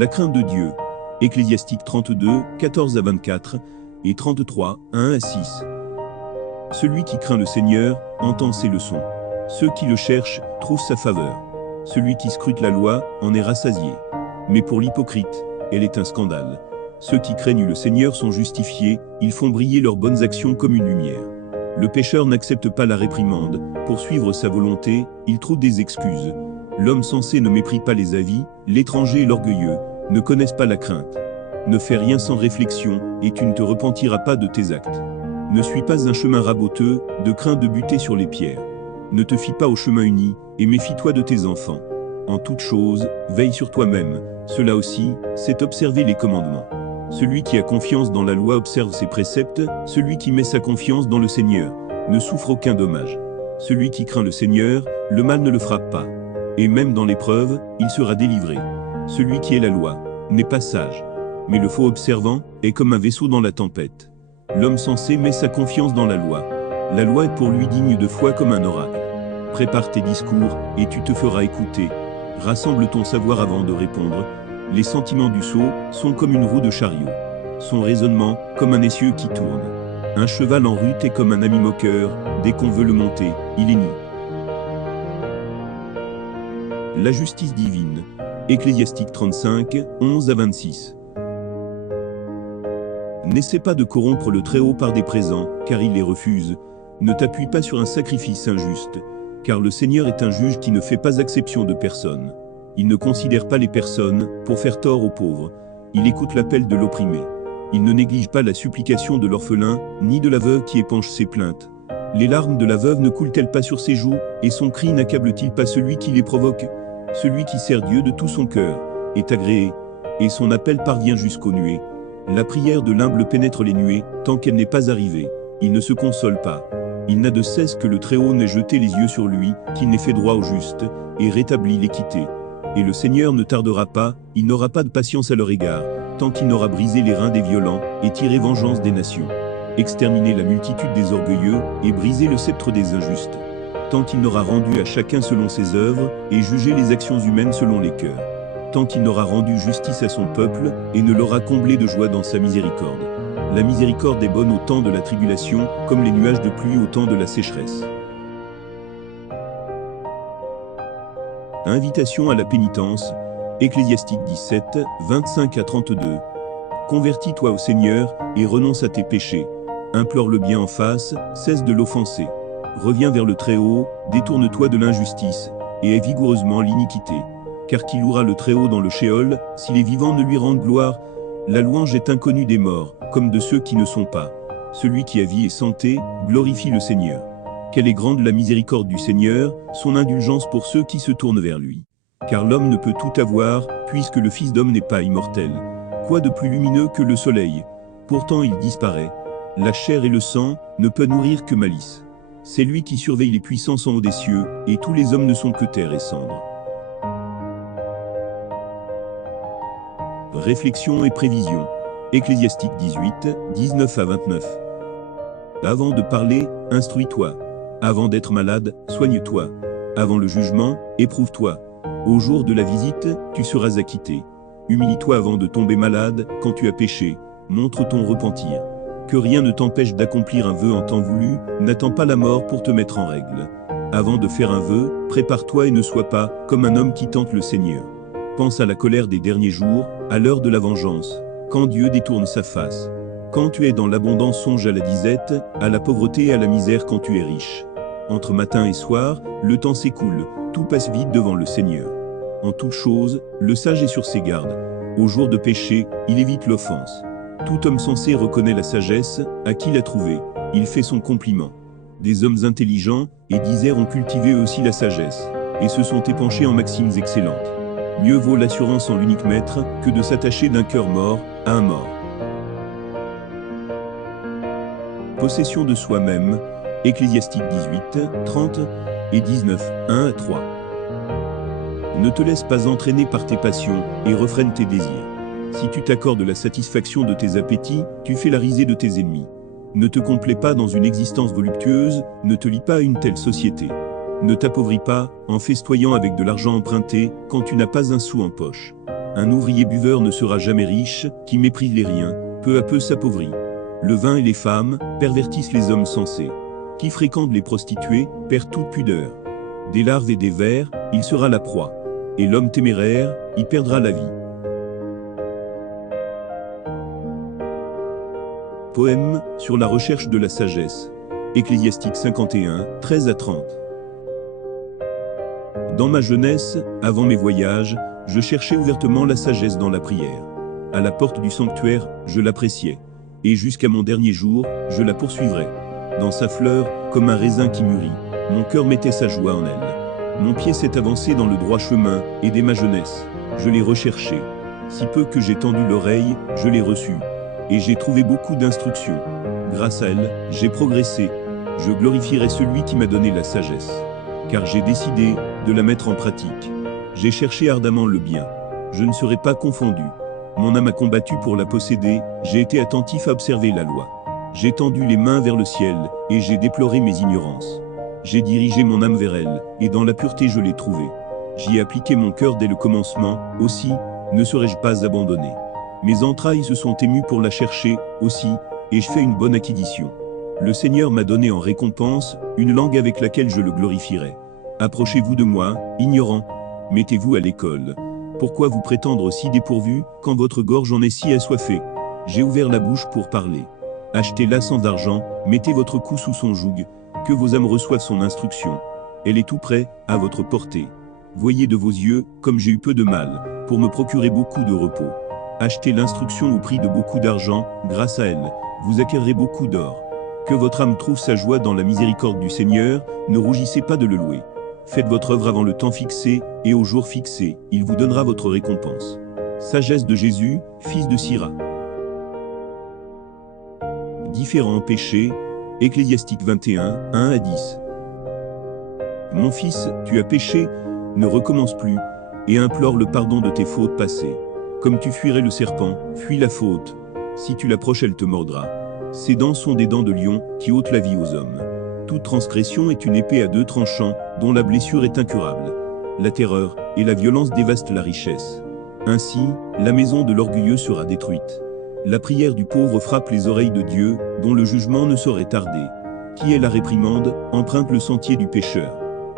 La crainte de Dieu. Ecclésiastique 32, 14 à 24 et 33, 1 à 6. Celui qui craint le Seigneur entend ses leçons. Ceux qui le cherchent trouvent sa faveur. Celui qui scrute la loi en est rassasié. Mais pour l'hypocrite, elle est un scandale. Ceux qui craignent le Seigneur sont justifiés, ils font briller leurs bonnes actions comme une lumière. Le pécheur n'accepte pas la réprimande, pour suivre sa volonté, il trouve des excuses. L'homme sensé ne méprise pas les avis, l'étranger et l'orgueilleux ne connaissent pas la crainte. Ne fais rien sans réflexion, et tu ne te repentiras pas de tes actes. Ne suis pas un chemin raboteux, de crainte de buter sur les pierres. Ne te fie pas au chemin uni, et méfie-toi de tes enfants. En toute chose, veille sur toi-même, cela aussi, c'est observer les commandements. Celui qui a confiance dans la loi observe ses préceptes, celui qui met sa confiance dans le Seigneur ne souffre aucun dommage. Celui qui craint le Seigneur, le mal ne le frappe pas. Et même dans l'épreuve, il sera délivré. Celui qui est la loi n'est pas sage, mais le faux observant est comme un vaisseau dans la tempête. L'homme sensé met sa confiance dans la loi. La loi est pour lui digne de foi comme un oracle. Prépare tes discours, et tu te feras écouter. Rassemble ton savoir avant de répondre. Les sentiments du sot sont comme une roue de chariot. Son raisonnement, comme un essieu qui tourne. Un cheval en rut est comme un ami moqueur, dès qu'on veut le monter, il est mis. La justice divine. Ecclésiastique 35, 11 à 26. N'essaie pas de corrompre le Très-Haut par des présents, car il les refuse. Ne t'appuie pas sur un sacrifice injuste, car le Seigneur est un juge qui ne fait pas exception de personne. Il ne considère pas les personnes pour faire tort aux pauvres. Il écoute l'appel de l'opprimé. Il ne néglige pas la supplication de l'orphelin, ni de la veuve qui épanche ses plaintes. Les larmes de la veuve ne coulent-elles pas sur ses joues, et son cri n'accable-t-il pas celui qui les provoque? Celui qui sert Dieu de tout son cœur est agréé, et son appel parvient jusqu'aux nuées. La prière de l'humble pénètre les nuées, tant qu'elle n'est pas arrivée. Il ne se console pas. Il n'a de cesse que le Très-Haut n'ait jeté les yeux sur lui, qu'il n'ait fait droit au juste, et rétabli l'équité. Et le Seigneur ne tardera pas, il n'aura pas de patience à leur égard, tant qu'il n'aura brisé les reins des violents, et tiré vengeance des nations. Exterminé la multitude des orgueilleux, et brisé le sceptre des injustes. Tant qu'il n'aura rendu à chacun selon ses œuvres, et jugé les actions humaines selon les cœurs. Tant qu'il n'aura rendu justice à son peuple, et ne l'aura comblé de joie dans sa miséricorde. La miséricorde est bonne au temps de la tribulation, comme les nuages de pluie au temps de la sécheresse. Invitation à la pénitence. Ecclésiastique 17, 25 à 32. Convertis-toi au Seigneur, et renonce à tes péchés. Implore le bien en face, cesse de l'offenser. Reviens vers le Très-Haut, détourne-toi de l'injustice, et aie vigoureusement l'iniquité. Car qui louera le Très-Haut dans le Shéol, si les vivants ne lui rendent gloire? La louange est inconnue des morts, comme de ceux qui ne sont pas. Celui qui a vie et santé, glorifie le Seigneur. Quelle est grande la miséricorde du Seigneur, son indulgence pour ceux qui se tournent vers lui. Car l'homme ne peut tout avoir, puisque le Fils d'homme n'est pas immortel. Quoi de plus lumineux que le soleil? Pourtant il disparaît. La chair et le sang ne peuvent nourrir que malice. C'est lui qui surveille les puissants en haut des cieux, et tous les hommes ne sont que terre et cendre. Réflexion et prévision. Ecclésiastique 18, 19 à 29. Avant de parler, instruis-toi. Avant d'être malade, soigne-toi. Avant le jugement, éprouve-toi. Au jour de la visite, tu seras acquitté. Humilie-toi avant de tomber malade, quand tu as péché. Montre ton repentir. Que rien ne t'empêche d'accomplir un vœu en temps voulu, n'attends pas la mort pour te mettre en règle. Avant de faire un vœu, prépare-toi et ne sois pas comme un homme qui tente le Seigneur. Pense à la colère des derniers jours, à l'heure de la vengeance, quand Dieu détourne sa face. Quand tu es dans l'abondance, songe à la disette, à la pauvreté et à la misère quand tu es riche. Entre matin et soir, le temps s'écoule, tout passe vite devant le Seigneur. En toute chose, le sage est sur ses gardes. Au jour de péché, il évite l'offense. Tout homme sensé reconnaît la sagesse, à qui l'a trouvée, il fait son compliment. Des hommes intelligents et disert ont cultivé eux aussi la sagesse, et se sont épanchés en maximes excellentes. Mieux vaut l'assurance en l'unique maître que de s'attacher d'un cœur mort à un mort. Possession de soi-même. Ecclésiastique 18, 30 et 19, 1 à 3. Ne te laisse pas entraîner par tes passions et refrène tes désirs. Si tu t'accordes la satisfaction de tes appétits, tu fais la risée de tes ennemis. Ne te complais pas dans une existence voluptueuse, ne te lie pas à une telle société. Ne t'appauvris pas, en festoyant avec de l'argent emprunté, quand tu n'as pas un sou en poche. Un ouvrier buveur ne sera jamais riche, qui méprise les riens, peu à peu s'appauvrit. Le vin et les femmes pervertissent les hommes sensés. Qui fréquente les prostituées perd toute pudeur. Des larves et des vers, il sera la proie. Et l'homme téméraire, y perdra la vie. Poème sur la recherche de la sagesse. Ecclésiastique 51, 13 à 30. Dans ma jeunesse, avant mes voyages, je cherchais ouvertement la sagesse dans la prière. À la porte du sanctuaire, je l'appréciais. Et jusqu'à mon dernier jour, je la poursuivrai. Dans sa fleur, comme un raisin qui mûrit, mon cœur mettait sa joie en elle. Mon pied s'est avancé dans le droit chemin, et dès ma jeunesse, je l'ai recherché. Si peu que j'ai tendu l'oreille, je l'ai reçue. Et j'ai trouvé beaucoup d'instructions. Grâce à elle, j'ai progressé. Je glorifierai celui qui m'a donné la sagesse. Car j'ai décidé de la mettre en pratique. J'ai cherché ardemment le bien. Je ne serai pas confondu. Mon âme a combattu pour la posséder, j'ai été attentif à observer la loi. J'ai tendu les mains vers le ciel, et j'ai déploré mes ignorances. J'ai dirigé mon âme vers elle, et dans la pureté je l'ai trouvée. J'y ai appliqué mon cœur dès le commencement, aussi, ne serais-je pas abandonné. Mes entrailles se sont émues pour la chercher, aussi, et je fais une bonne acquisition. Le Seigneur m'a donné en récompense une langue avec laquelle je le glorifierai. Approchez-vous de moi, ignorants, mettez-vous à l'école. Pourquoi vous prétendre si dépourvu, quand votre gorge en est si assoiffée? J'ai ouvert la bouche pour parler. Achetez-la sans argent, mettez votre cou sous son joug, que vos âmes reçoivent son instruction. Elle est tout près, à votre portée. Voyez de vos yeux, comme j'ai eu peu de mal, pour me procurer beaucoup de repos. Achetez l'instruction au prix de beaucoup d'argent, grâce à elle, vous acquerrez beaucoup d'or. Que votre âme trouve sa joie dans la miséricorde du Seigneur, ne rougissez pas de le louer. Faites votre œuvre avant le temps fixé, et au jour fixé, il vous donnera votre récompense. Sagesse de Jésus, fils de Sira. Différents péchés, Ecclésiastique 21, 1 à 10. Mon fils, tu as péché, ne recommence plus, et implore le pardon de tes fautes passées. Comme tu fuirais le serpent, fuis la faute. Si tu l'approches, elle te mordra. Ses dents sont des dents de lion, qui ôtent la vie aux hommes. Toute transgression est une épée à deux tranchants, dont la blessure est incurable. La terreur et la violence dévastent la richesse. Ainsi, la maison de l'orgueilleux sera détruite. La prière du pauvre frappe les oreilles de Dieu, dont le jugement ne saurait tarder. Qui est la réprimande, emprunte le sentier du pécheur.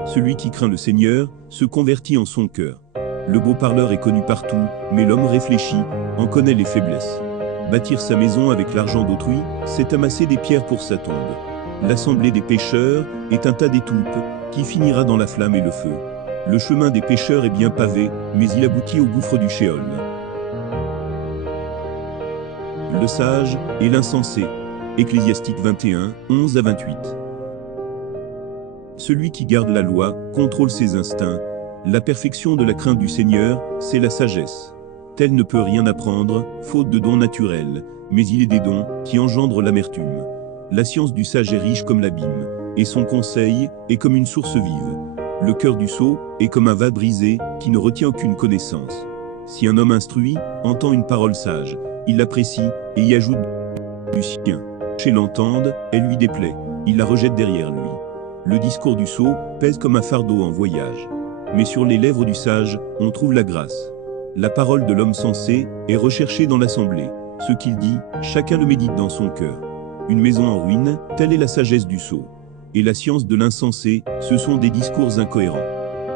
Celui qui craint le Seigneur, se convertit en son cœur. Le beau parleur est connu partout, mais l'homme réfléchi, en connaît les faiblesses. Bâtir sa maison avec l'argent d'autrui, c'est amasser des pierres pour sa tombe. L'assemblée des pécheurs est un tas d'étoupes, qui finira dans la flamme et le feu. Le chemin des pécheurs est bien pavé, mais il aboutit au gouffre du Sheol. Le sage et l'insensé. Ecclésiastique 21, 11 à 28. Celui qui garde la loi contrôle ses instincts. La perfection de la crainte du Seigneur, c'est la sagesse. Tel ne peut rien apprendre, faute de dons naturels, mais il est des dons qui engendrent l'amertume. La science du sage est riche comme l'abîme, et son conseil est comme une source vive. Le cœur du sot est comme un vase brisé qui ne retient aucune connaissance. Si un homme instruit entend une parole sage, il l'apprécie et y ajoute du sien. Chez l'entende, elle lui déplaît, il la rejette derrière lui. Le discours du sot pèse comme un fardeau en voyage. Mais sur les lèvres du sage, on trouve la grâce. La parole de l'homme sensé est recherchée dans l'assemblée. Ce qu'il dit, chacun le médite dans son cœur. Une maison en ruine, telle est la sagesse du sot. Et la science de l'insensé, ce sont des discours incohérents.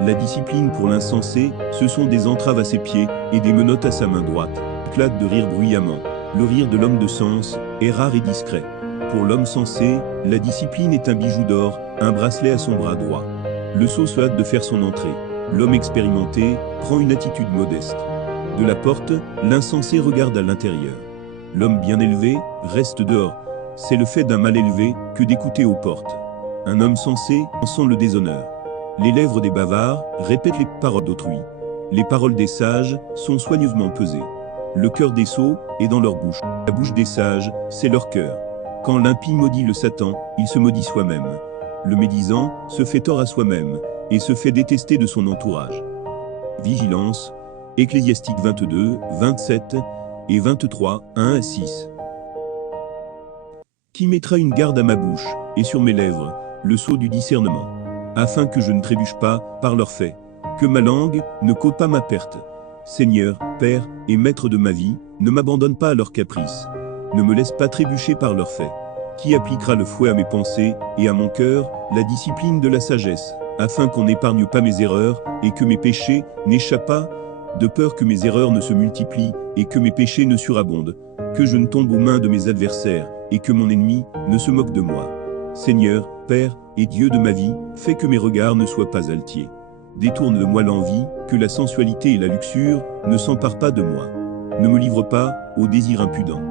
La discipline pour l'insensé, ce sont des entraves à ses pieds et des menottes à sa main droite. Éclate de rire bruyamment. Le rire de l'homme de sens est rare et discret. Pour l'homme sensé, la discipline est un bijou d'or, un bracelet à son bras droit. Le sot se hâte de faire son entrée. L'homme expérimenté prend une attitude modeste. De la porte, l'insensé regarde à l'intérieur. L'homme bien élevé reste dehors. C'est le fait d'un mal élevé que d'écouter aux portes. Un homme sensé en sent le déshonneur. Les lèvres des bavards répètent les paroles d'autrui. Les paroles des sages sont soigneusement pesées. Le cœur des sots est dans leur bouche. La bouche des sages, c'est leur cœur. Quand l'impie maudit le Satan, il se maudit soi-même. Le médisant se fait tort à soi-même et se fait détester de son entourage. Vigilance, Ecclésiastique 22, 27 et 23, 1 à 6. Qui mettra une garde à ma bouche et sur mes lèvres, le sceau du discernement, afin que je ne trébuche pas par leurs faits, que ma langue ne cause pas ma perte. Seigneur, Père et Maître de ma vie, ne m'abandonne pas à leurs caprices. Ne me laisse pas trébucher par leurs faits. Qui appliquera le fouet à mes pensées et à mon cœur, la discipline de la sagesse, afin qu'on n'épargne pas mes erreurs et que mes péchés n'échappent pas, de peur que mes erreurs ne se multiplient et que mes péchés ne surabondent, que je ne tombe aux mains de mes adversaires et que mon ennemi ne se moque de moi. Seigneur, Père et Dieu de ma vie, fais que mes regards ne soient pas altiers. Détourne de moi l'envie, que la sensualité et la luxure ne s'emparent pas de moi. Ne me livre pas au désir impudent.